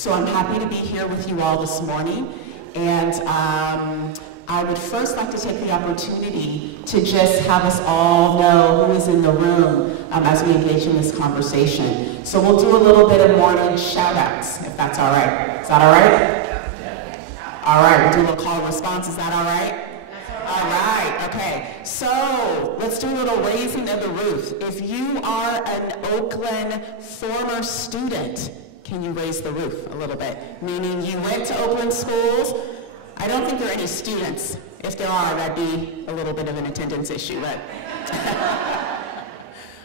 So I'm happy to be here with you all this morning, and I would first like to take the opportunity to just have us all know who is in the room as we engage in this conversation. So we'll do a little bit of morning shout-outs, if that's all right. Is that all right? All right, we'll do a little call and response. Is that all right? All right, okay. So let's do a little raising of the roof. If you are an Oakland former student, can you raise the roof a little bit? Meaning you went to Oakland schools. I don't think there are any students. If there are, that'd be a little bit of an attendance issue. But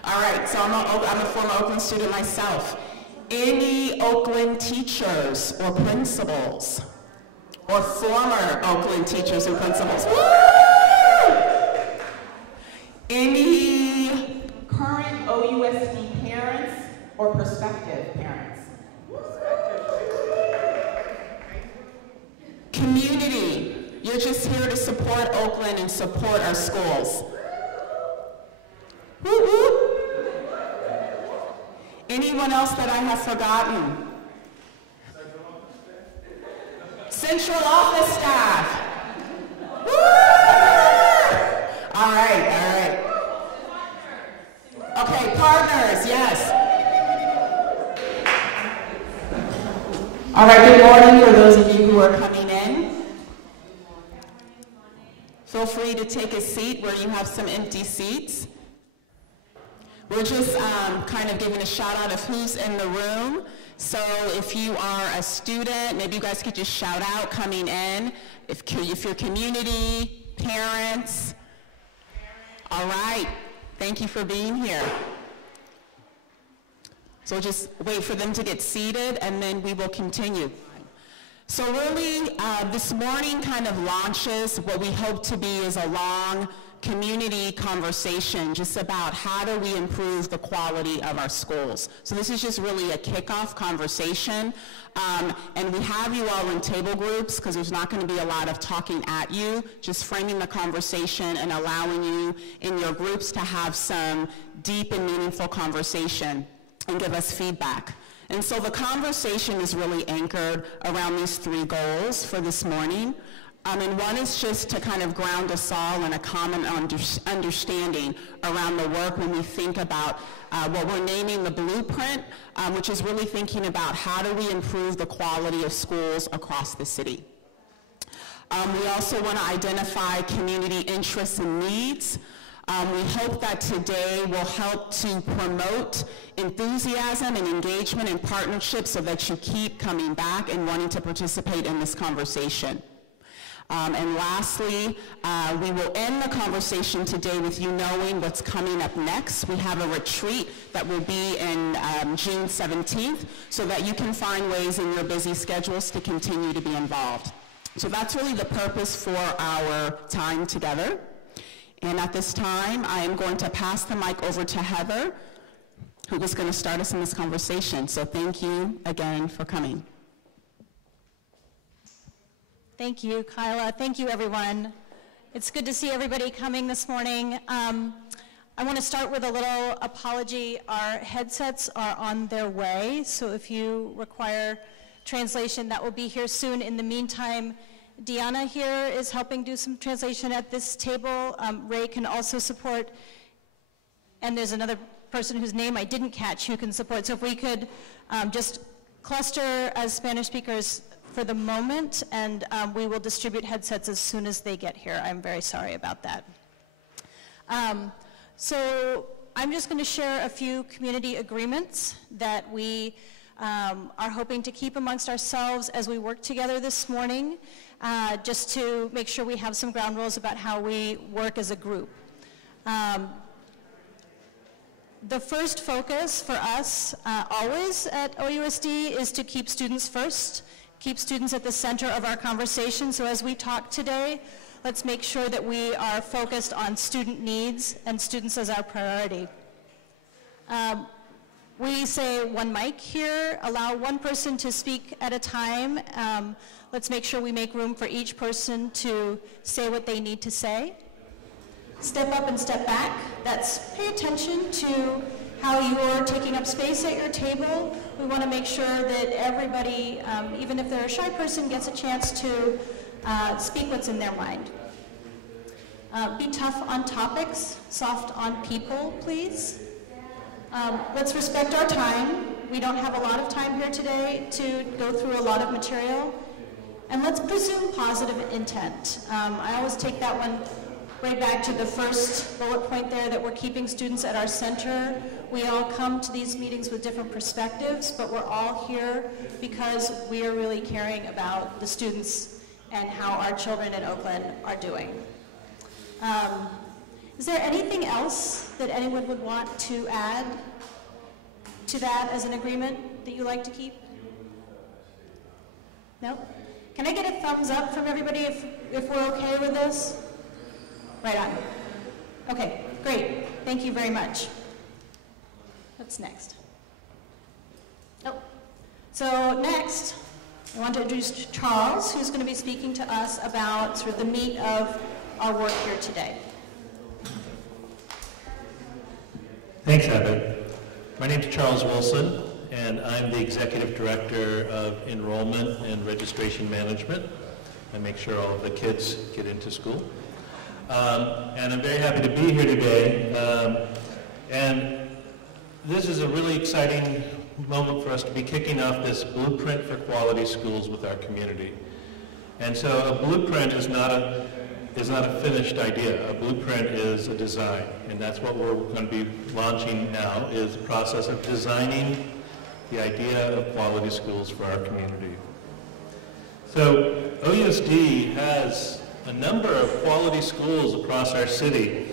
all right, so I'm a former Oakland student myself. Any Oakland teachers or principals? Or former Oakland teachers and principals? Woo! Any current OUSD parents or prospective parents? Community, you're just here to support Oakland and support our schools. Woo woo. Anyone else that I have forgotten? Central office staff. Woo! All right, all right. Okay, partners, yes. All right, good morning for those of you who are coming in. Feel free to take a seat where you have some empty seats. We're just kind of giving a shout out of who's in the room. So if you are a student, maybe you guys could just shout out coming in. If you're community, parents. All right, thank you for being here. So just wait for them to get seated and then we will continue. So really, this morning kind of launches what we hope to be is a long community conversation just about how do we improve the quality of our schools. So this is just really a kickoff conversation. And we have you all in table groups because there's not going to be a lot of talking at you, just framing the conversation and allowing you in your groups to have some deep and meaningful conversation and give us feedback. And so the conversation is really anchored around these three goals for this morning. And one is just to kind of ground us all in a common understanding around the work when we think about what we're naming the blueprint, which is really thinking about how do we improve the quality of schools across the city. We also want to identify community interests and needs. We hope that today will help to promote enthusiasm and engagement and partnership so that you keep coming back and wanting to participate in this conversation. And lastly, we will end the conversation today with you knowing what's coming up next. We have a retreat that will be in June 17th so that you can find ways in your busy schedules to continue to be involved. So that's really the purpose for our time together. And at this time, I am going to pass the mic over to Heather, who is going to start us in this conversation. So thank you again for coming. Thank you, Kyla. Thank you, everyone. It's good to see everybody coming this morning. I want to start with a little apology. Our headsets are on their way, so if you require translation, that will be here soon. In the meantime, Deanna here is helping do some translation at this table. Ray can also support, and there's another person whose name I didn't catch who can support. So if we could just cluster as Spanish speakers for the moment, and we will distribute headsets as soon as they get here. I'm very sorry about that. So I'm just going to share a few community agreements that we are hoping to keep amongst ourselves as we work together this morning, just to make sure we have some ground rules about how we work as a group. The first focus for us always at OUSD is to keep students first, keep students at the center of our conversation. So as we talk today, let's make sure that we are focused on student needs and students as our priority. We say one mic here, allow one person to speak at a time. Let's make sure we make room for each person to say what they need to say. Step up and step back. That's pay attention to how you're taking up space at your table. We want to make sure that everybody, even if they're a shy person, gets a chance to speak what's in their mind. Be tough on topics, soft on people, please. Let's respect our time. We don't have a lot of time here today to go through a lot of material. And let's presume positive intent. I always take that one right back to the first bullet point there, that we're keeping students at our center. We all come to these meetings with different perspectives, but we're all here because we are really caring about the students and how our children in Oakland are doing. Is there anything else that anyone would want to add to that as an agreement that you like to keep? No? Can I get a thumbs up from everybody if we're okay with this? Right on. Okay, great. Thank you very much. What's next? Oh, so next, I want to introduce Charles, who's going to be speaking to us about sort of the meat of our work here today. Thanks, Heather. My name is Charles Wilson, and I'm the Executive Director of Enrollment and Registration Management. I make sure all of the kids get into school. And I'm very happy to be here today. And this is a really exciting moment for us to be kicking off this blueprint for quality schools with our community. And so a blueprint is not a finished idea. A blueprint is a design, and that's what we're going to be launching now, is the process of designing the idea of quality schools for our community. So OUSD has a number of quality schools across our city,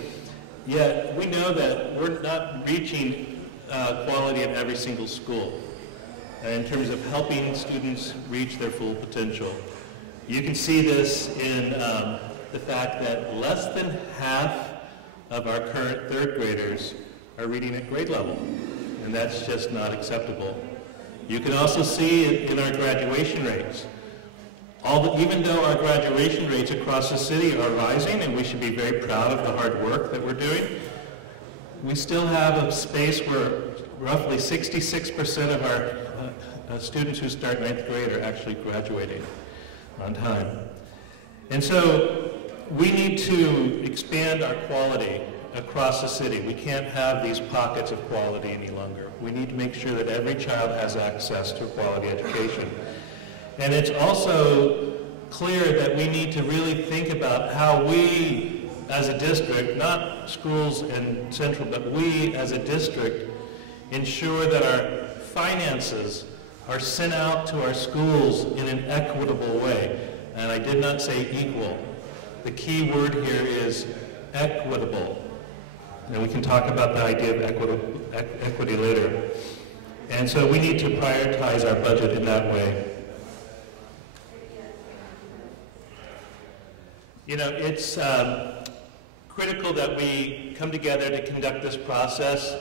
yet we know that we're not reaching quality in every single school in terms of helping students reach their full potential. You can see this in the fact that less than half of our current third graders are reading at grade level, and that's just not acceptable. You can also see it in our graduation rates. Even though our graduation rates across the city are rising, and we should be very proud of the hard work that we're doing, we still have a space where roughly 66% of our students who start 9th grade are actually graduating on time. And so we need to expand our quality across the city. We can't have these pockets of quality any longer. We need to make sure that every child has access to a quality education. And it's also clear that we need to really think about how we, as a district, not schools and central, but we as a district, ensure that our finances are sent out to our schools in an equitable way. And I did not say equal. The key word here is equitable. And we can talk about the idea of equity later. And so we need to prioritize our budget in that way. You know, it's critical that we come together to conduct this process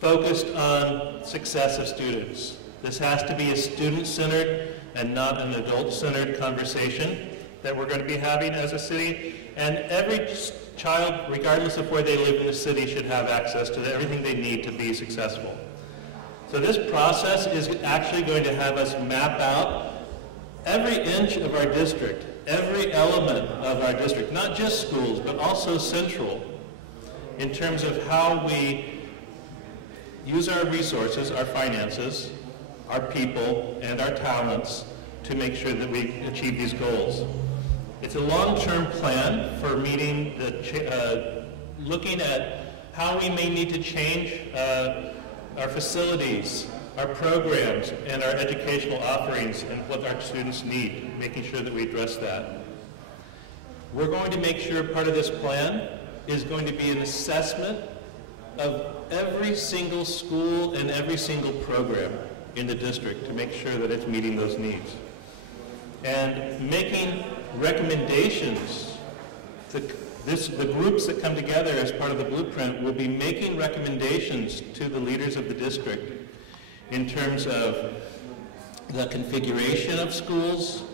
focused on success of students. This has to be a student-centered and not an adult-centered conversation that we're going to be having as a city. And every child, regardless of where they live in the city, should have access to everything they need to be successful. So this process is actually going to have us map out every inch of our district, every element of our district, not just schools, but also central, in terms of how we use our resources, our finances, our people, and our talents to make sure that we achieve these goals. It's a long-term plan for meeting looking at how we may need to change our facilities, our programs, and our educational offerings and what our students need, making sure that we address that. We're going to make sure part of this plan is going to be an assessment of every single school and every single program in the district to make sure that it's meeting those needs. And making recommendations, the groups that come together as part of the blueprint will be making recommendations to the leaders of the district in terms of the configuration of schools,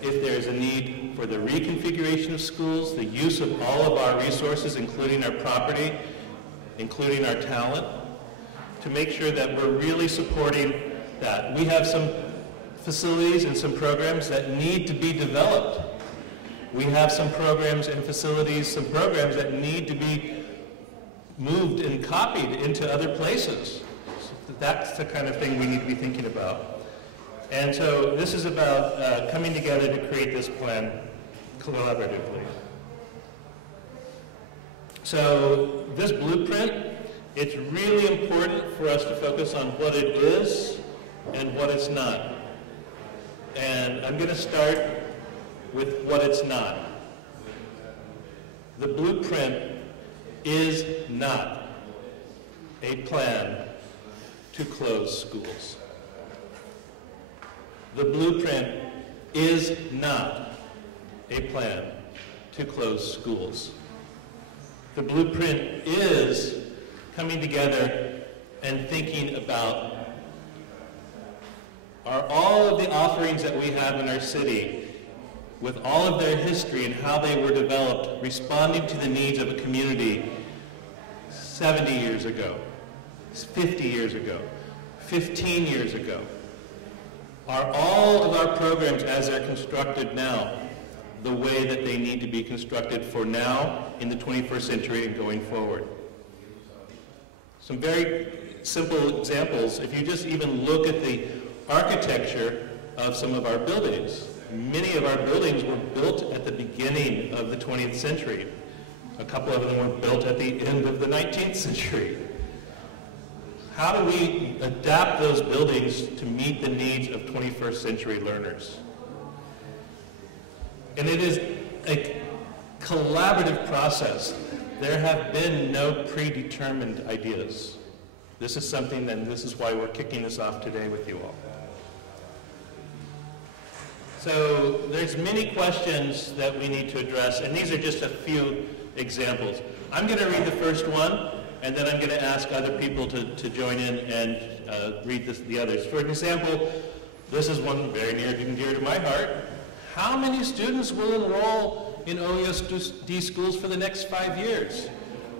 if there's a need for the reconfiguration of schools, the use of all of our resources, including our property, including our talent, to make sure that we're really supporting that. We have some facilities and some programs that need to be developed. We have some programs and facilities, some programs that need to be moved and copied into other places. So that's the kind of thing we need to be thinking about. And so this is about coming together to create this plan collaboratively. So this blueprint, it's really important for us to focus on what it is and what it's not. And I'm going to start with what it's not. The blueprint is not a plan to close schools. The blueprint is not a plan to close schools. The blueprint is coming together and thinking about, are all of the offerings that we have in our city, with all of their history and how they were developed, responding to the needs of a community 70 years ago, 50 years ago, 15 years ago? Are all of our programs as they're constructed now the way that they need to be constructed for now in the 21st century and going forward? Some very simple examples. If you just even look at the architecture of some of our buildings, many of our buildings were built at the beginning of the 20th century. A couple of them were built at the end of the 19th century. How do we adapt those buildings to meet the needs of 21st century learners? And it is a collaborative process. There have been no predetermined ideas. This is something, and this is why we're kicking this off today with you all. So there's many questions that we need to address, and these are just a few examples. I'm going to read the first one, and then I'm going to ask other people to join in and read the others. For example, this is one very near and dear to my heart. How many students will enroll in OUSD schools for the next 5 years?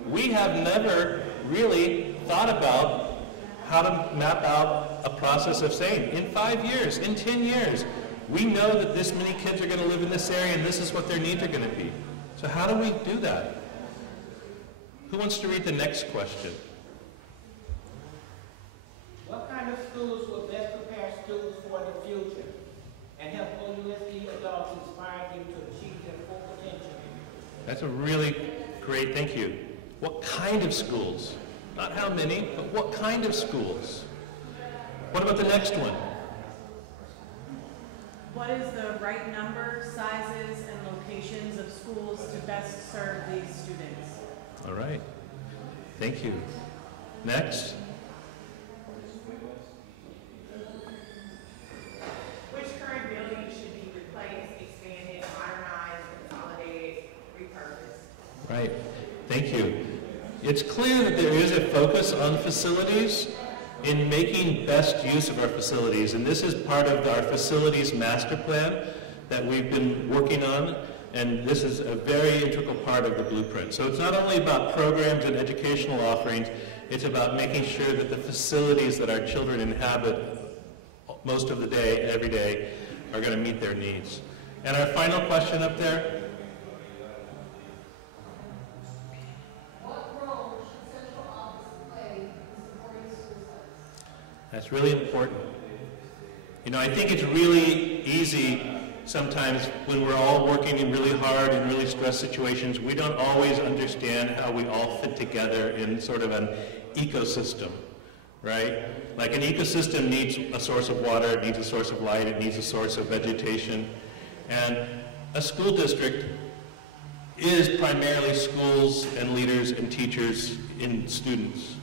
We have never really thought about how to map out a process of saying, in 5 years, in 10 years, we know that this many kids are going to live in this area and this is what their needs are going to be. So how do we do that? Who wants to read the next question? What kind of schools will best prepare students for the future and help OUSD adults inspire them to achieve their full potential? That's a really great, thank you. What kind of schools? Not how many, but what kind of schools? What about the next one? What is the right number, sizes, and locations of schools to best serve these students? All right. Thank you. Next. Which current buildings should be replaced, expanded, modernized, consolidated, repurposed? Right. Thank you. It's clear that there is a focus on facilities in making best use of our facilities, and this is part of our facilities master plan that we've been working on, and this is a very integral part of the blueprint. So it's not only about programs and educational offerings, it's about making sure that the facilities that our children inhabit most of the day, every day, are going to meet their needs. And our final question up there. That's really important. You know, I think it's really easy sometimes when we're all working in really hard and really stressed situations, we don't always understand how we all fit together in sort of an ecosystem, right? Like an ecosystem needs a source of water, it needs a source of light, it needs a source of vegetation. And a school district is primarily schools and leaders and teachers and students.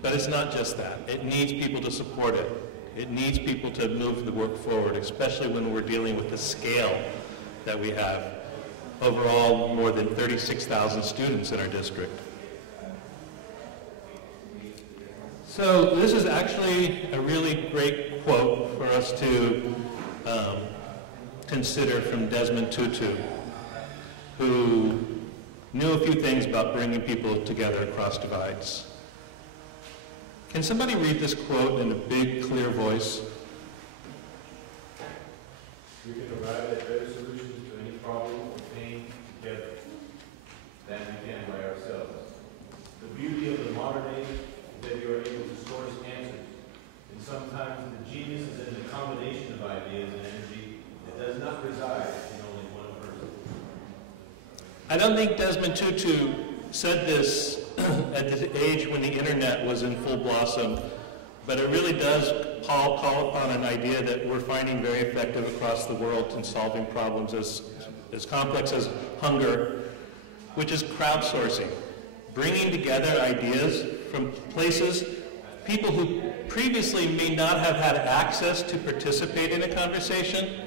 But it's not just that. It needs people to support it. It needs people to move the work forward, especially when we're dealing with the scale that we have. Overall, more than 36,000 students in our district. So this is actually a really great quote for us to consider from Desmond Tutu, who knew a few things about bringing people together across divides. Can somebody read this quote in a big, clear voice? We can arrive at better solutions to any problem or pain together than we can by ourselves. The beauty of the modern age is that you are able to source answers. And sometimes the genius is in the combination of ideas and energy that does not reside in only one person. I don't think Desmond Tutu said this at the age when the internet was in full blossom, but it really does call upon an idea that we're finding very effective across the world in solving problems as complex as hunger, which is crowdsourcing, bringing together ideas from places, people who previously may not have had access to participate in a conversation,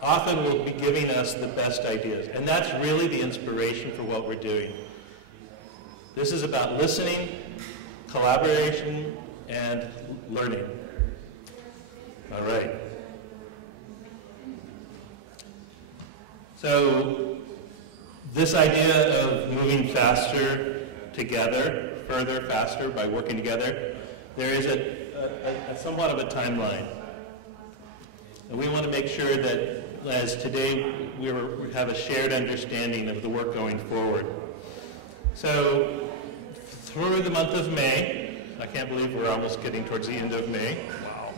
often will be giving us the best ideas. And that's really the inspiration for what we're doing. This is about listening, collaboration, and learning. All right. So this idea of moving faster together, further, faster by working together, there is a somewhat of a timeline. And we want to make sure that as today we have a shared understanding of the work going forward. So through the month of May, I can't believe we're almost getting towards the end of May. Wow.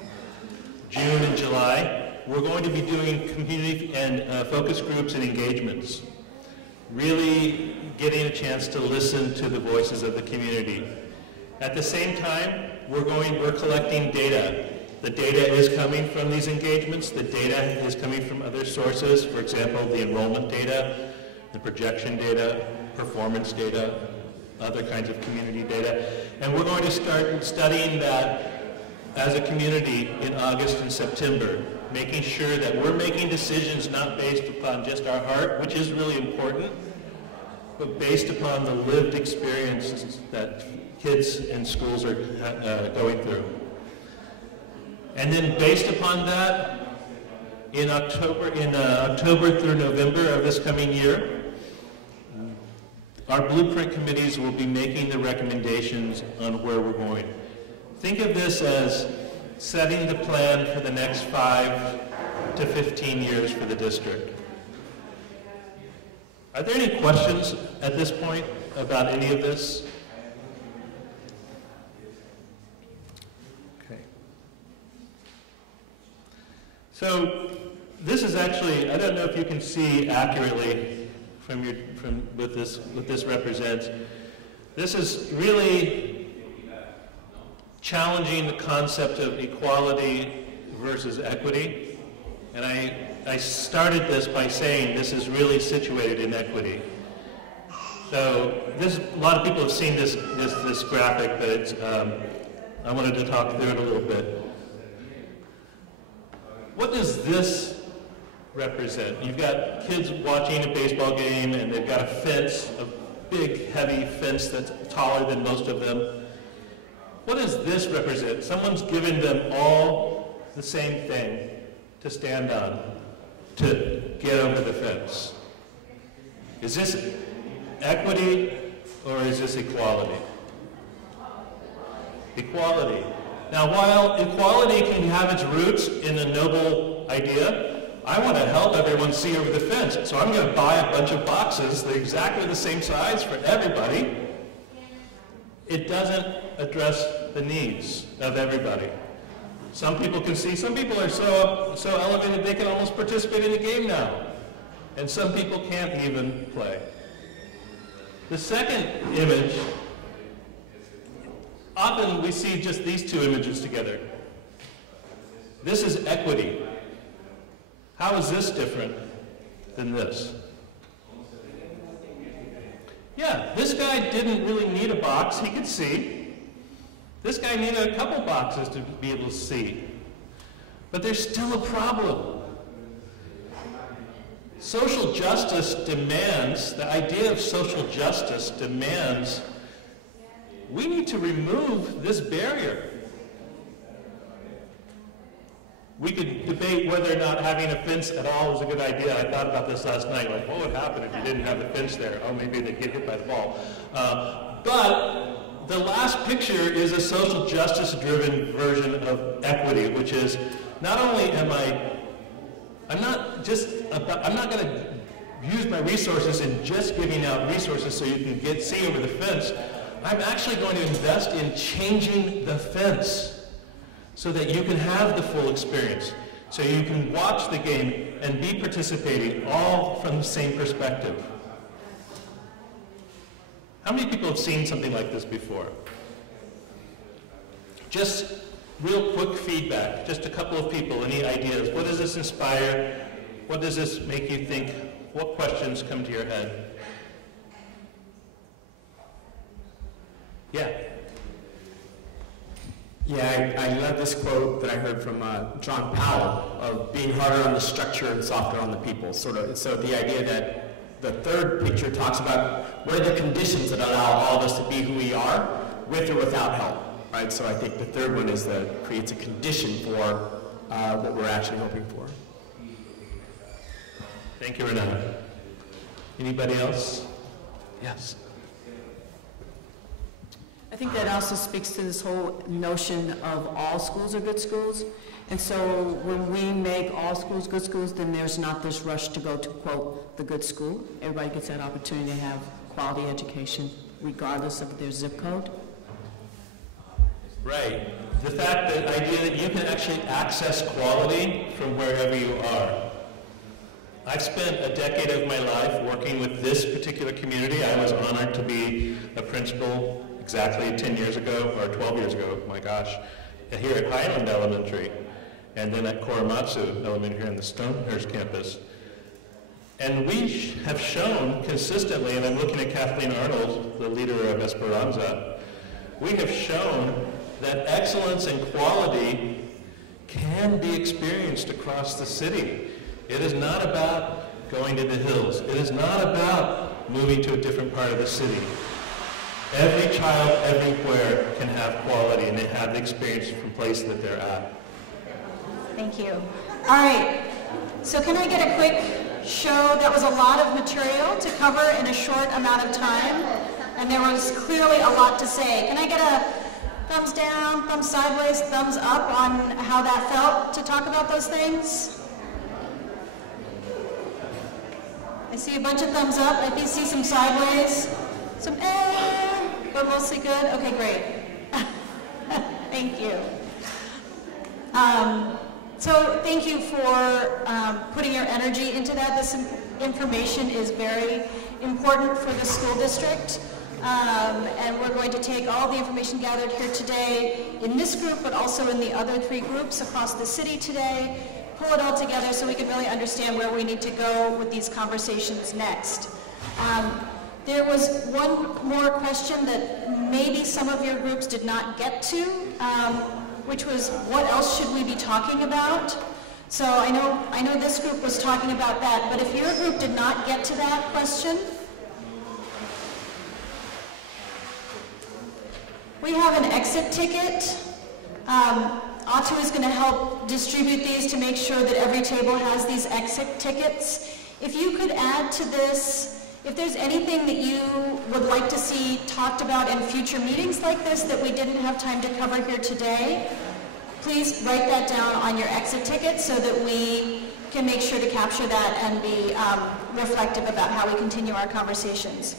June and July, we're going to be doing community and focus groups and engagements. Really getting a chance to listen to the voices of the community. At the same time, we're collecting data. The data is coming from these engagements. The data is coming from other sources. For example, the enrollment data, the projection data, performance data, other kinds of community data. And we're going to start studying that as a community in August and September, making sure that we're making decisions not based upon just our heart, which is really important, but based upon the lived experiences that kids and schools are going through. And then based upon that, in October through November of this coming year, our blueprint committees will be making the recommendations on where we're going. Think of this as setting the plan for the next 5 to 15 years for the district. Are there any questions at this point about any of this? Okay. So this is actually, I don't know if you can see accurately from what this represents. This is really challenging the concept of equality versus equity. And I started this by saying this is really situated in equity. So a lot of people have seen this graphic, but it's, I wanted to talk through it a little bit. What does this represent? You've got kids watching a baseball game and they've got a fence, a big heavy fence that's taller than most of them. What does this represent? Someone's given them all the same thing to stand on, to get over the fence. Is this equity or is this equality? Equality. Now, while equality can have its roots in a noble idea, I want to help everyone see over the fence, so I'm going to buy a bunch of boxes that are exactly the same size for everybody. It doesn't address the needs of everybody. Some people can see, some people are so elevated they can almost participate in the game now. And some people can't even play. The second image, often we see just these two images together. This is equity. How is this different than this? Yeah, this guy didn't really need a box. He could see. This guy needed a couple boxes to be able to see. But there's still a problem. Social justice demands, the idea of social justice demands, we need to remove this barrier. We could debate debate whether or not having a fence at all was a good idea. I thought about this last night, like what would happen if you didn't have the fence there? Oh, maybe they'd get hit by the ball. But the last picture is a social justice-driven version of equity, which is not only I'm not going to use my resources in just giving out resources so you can see over the fence. I'm actually going to invest in changing the fence so that you can have the full experience, so you can watch the game and be participating all from the same perspective. How many people have seen something like this before? Just real quick feedback, just a couple of people, any ideas? What does this inspire? What does this make you think? What questions come to your head? Yeah. Yeah, I love this quote that I heard from John Powell of being harder on the structure and softer on the people. So the idea that the third picture talks about what are the conditions that allow all of us to be who we are, with or without help, right? So I think the third one is that creates a condition for what we're actually hoping for. Thank you, Renata. Anybody else? Yes. I think that also speaks to this whole notion of all schools are good schools. And so when we make all schools good schools, then there's not this rush to go to, quote, the good school. Everybody gets that opportunity to have quality education, regardless of their zip code. Right. The fact, the idea that you can actually access quality from wherever you are. I've spent a decade of my life working with this particular community. I was honored to be a principal exactly 10 years ago, or 12 years ago, my gosh, here at Highland Elementary, and then at Korematsu Elementary here on the Stonehurst campus. And we have shown consistently, and I'm looking at Kathleen Arnold, the leader of Esperanza, we have shown that excellence and quality can be experienced across the city. It is not about going to the hills. It is not about moving to a different part of the city. Every child everywhere can have quality, and they have the experience from the place that they're at. Thank you. All right, so can I get a quick show? That was a lot of material to cover in a short amount of time, and there was clearly a lot to say. Can I get a thumbs down, thumbs sideways, thumbs up on how that felt to talk about those things? I see a bunch of thumbs up. I see some sideways, some but mostly good. Okay, great. Thank you. So thank you for putting your energy into that. This information is very important for the school district. And we're going to take all the information gathered here today in this group, but also in the other 3 groups across the city today, pull it all together so we can really understand where we need to go with these conversations next. There was one more question that maybe some of your groups did not get to, which was what else should we be talking about? So I know this group was talking about that, but if your group did not get to that question, we have an exit ticket. Atu is going to help distribute these to make sure that every table has these exit tickets. If you could add to this, if there's anything that you would like to see talked about in future meetings like this that we didn't have time to cover here today, please write that down on your exit ticket so that we can make sure to capture that and be reflective about how we continue our conversations.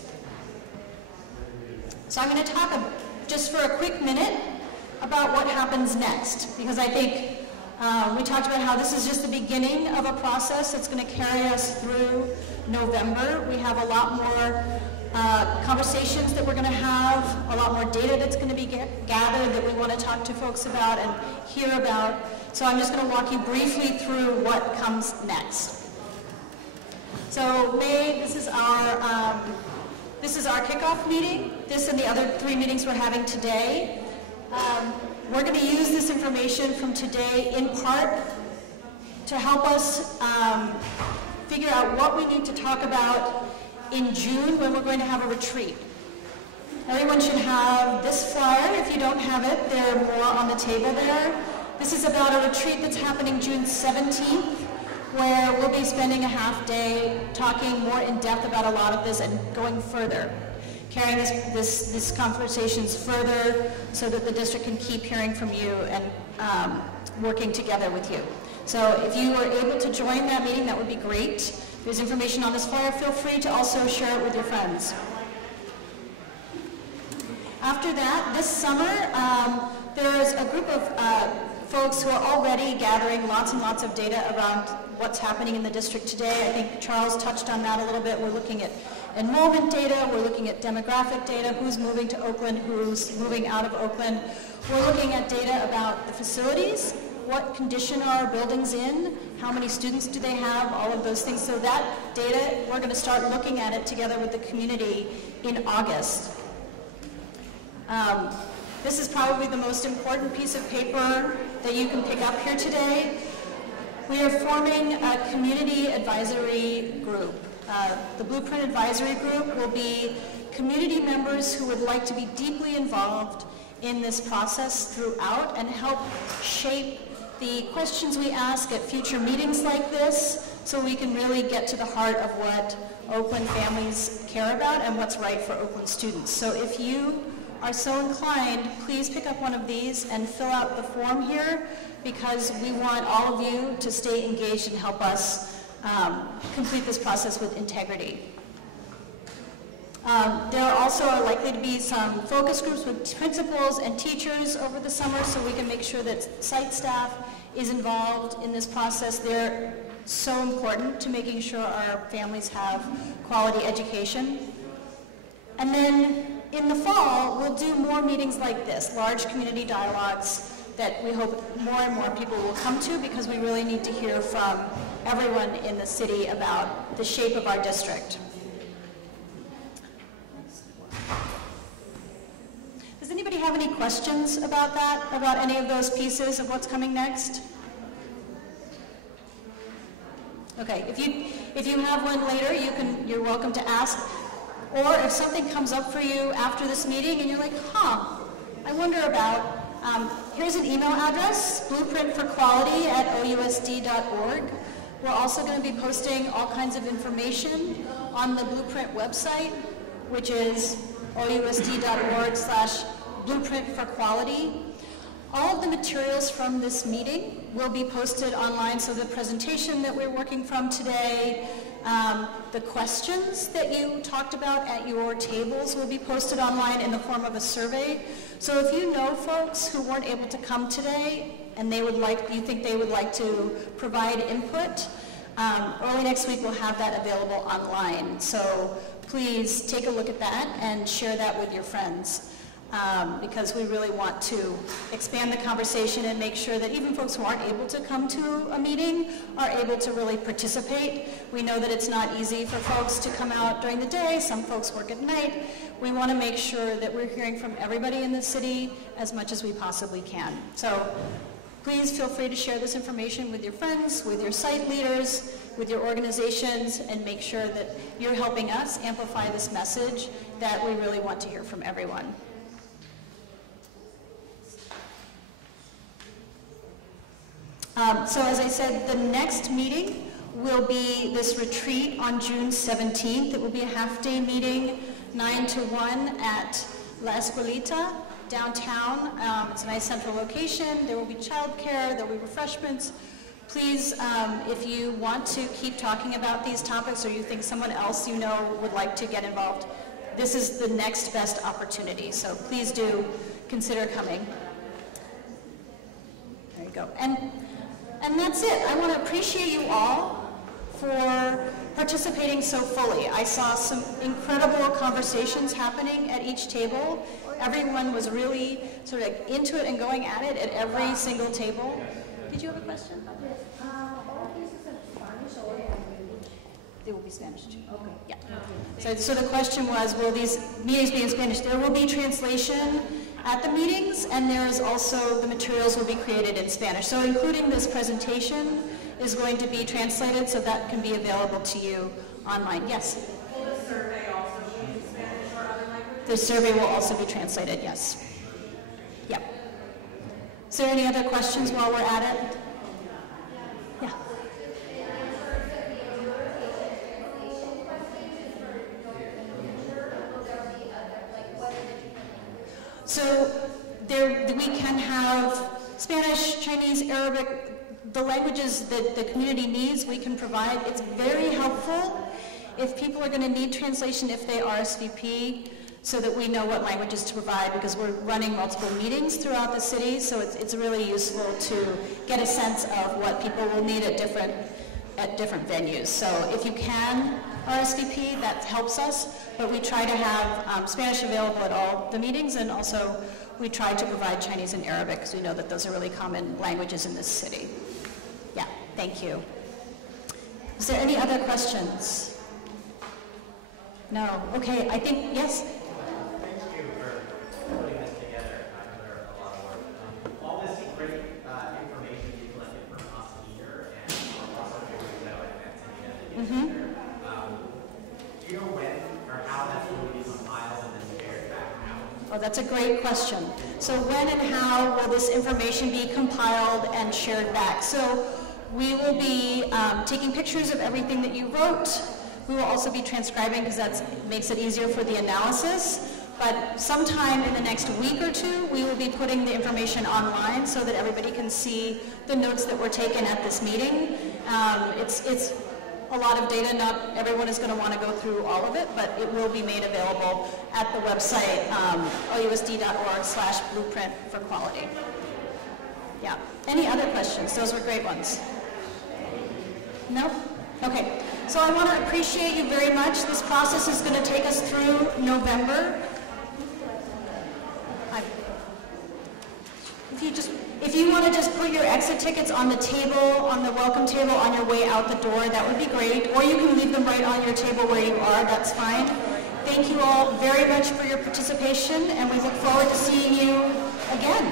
So I'm going to talk just for a quick minute about what happens next, because I think we talked about how this is just the beginning of a process that's going to carry us through November. We have a lot more conversations that we're going to have, a lot more data that's going to be gathered that we want to talk to folks about and hear about. So I'm just going to walk you briefly through what comes next. So this is our kickoff meeting. This and the other 3 meetings we're having today. We're going to use this information from today in part to help us figure out what we need to talk about in June when we're going to have a retreat. Everyone should have this flyer. If you don't have it, there are more on the table there. This is about a retreat that's happening June 17th, where we'll be spending a half day talking more in depth about a lot of this and going further, carrying this conversations further so that the district can keep hearing from you and working together with you. So if you are able to join that meeting, that would be great. There's information on this flyer. Feel free to also share it with your friends. After that, this summer, there's a group of folks who are already gathering lots and lots of data around what's happening in the district today. I think Charles touched on that a little bit. We're looking at enrollment data, we're looking at demographic data, who's moving to Oakland, who's moving out of Oakland. We're looking at data about the facilities, what condition are our buildings in, how many students do they have, all of those things. So that data, we're going to start looking at it together with the community in August. This is probably the most important piece of paper that you can pick up here today. We are forming a community advisory group. The Blueprint Advisory Group will be community members who would like to be deeply involved in this process throughout and help shape the questions we ask at future meetings like this so we can really get to the heart of what Oakland families care about and what's right for Oakland students. So if you are so inclined, please pick up one of these and fill out the form here, because we want all of you to stay engaged and help us complete this process with integrity. There are also likely to be some focus groups with principals and teachers over the summer so we can make sure that site staff is involved in this process. They're so important to making sure our families have quality education. And then in the fall, we'll do more meetings like this, large community dialogues that we hope more and more people will come to, because we really need to hear from everyone in the city about the shape of our district. Does anybody have any questions about that, about any of those pieces of what's coming next? Okay, if you have one later, you're welcome to ask. Or if something comes up for you after this meeting and you're like, I wonder about, here's an email address, blueprintforquality@ousd.org. We're also going to be posting all kinds of information on the Blueprint website, which is ousd.org/blueprintforquality. All of the materials from this meeting will be posted online, so the presentation that we're working from today, the questions that you talked about at your tables will be posted online in the form of a survey. So if you know folks who weren't able to come today and you think they would like to provide input, early next week we'll have that available online. So please take a look at that and share that with your friends. Because we really want to expand the conversation and make sure that even folks who aren't able to come to a meeting are able to really participate. We know that it's not easy for folks to come out during the day. Some folks work at night. We want to make sure that we're hearing from everybody in the city as much as we possibly can. So please feel free to share this information with your friends, with your site leaders, with your organizations, and make sure that you're helping us amplify this message that we really want to hear from everyone. So as I said, the next meeting will be this retreat on June 17th. It will be a half-day meeting, 9 to 1 at La Escuelita downtown. It's a nice central location. There will be childcare, there will be refreshments. Please, if you want to keep talking about these topics or you think someone else you know would like to get involved, this is the next best opportunity. So please do consider coming. There you go. And that's it. I want to appreciate you all for participating so fully. I saw some incredible conversations happening at each table. Everyone was really sort of into it and going at it at every single table. Did you have a question? Yes. All pieces in Spanish or in English? They will be Spanish too. Okay. Yeah. So the question was, will these meetings be in Spanish? There will be translation at the meetings, and there's also the materials will be created in Spanish. So including this presentation is going to be translated, so that can be available to you online. Yes? Will the survey also be in Spanish or other languages? The survey will also be translated, yes. Yep. Is there any other questions while we're at it? Yeah. So we can have Spanish, Chinese, Arabic, the languages that the community needs, we can provide. It's very helpful if people are going to need translation if they RSVP, so that we know what languages to provide, because we're running multiple meetings throughout the city, so it's really useful to get a sense of what people will need at different venues. So if you can RSVP, that helps us, but we try to have Spanish available at all the meetings, and also we try to provide Chinese and Arabic, because we know that those are really common languages in this city. Yeah, thank you. Is there any other questions? No? Okay, I think, yes? Thank you for putting this together. I know there are a lot of work. All this great information you collected from us here, and also from Antonia. Do you know when or how that's going to be compiled and then shared back out? Oh, that's a great question. So when and how will this information be compiled and shared back? So we will be taking pictures of everything that you wrote. We will also be transcribing, because that makes it easier for the analysis. But sometime in the next week or two, we will be putting the information online so that everybody can see the notes that were taken at this meeting. It's a lot of data. Not everyone is going to want to go through all of it, but it will be made available at the website, ousd.org/blueprint for quality. Yeah. Any other questions? Those were great ones. No? Okay. So I want to appreciate you very much. This process is going to take us through November. If you want to just put your exit tickets on the table, on the welcome table on your way out the door, that would be great. Or you can leave them right on your table where you are, that's fine. Thank you all very much for your participation, and we look forward to seeing you again.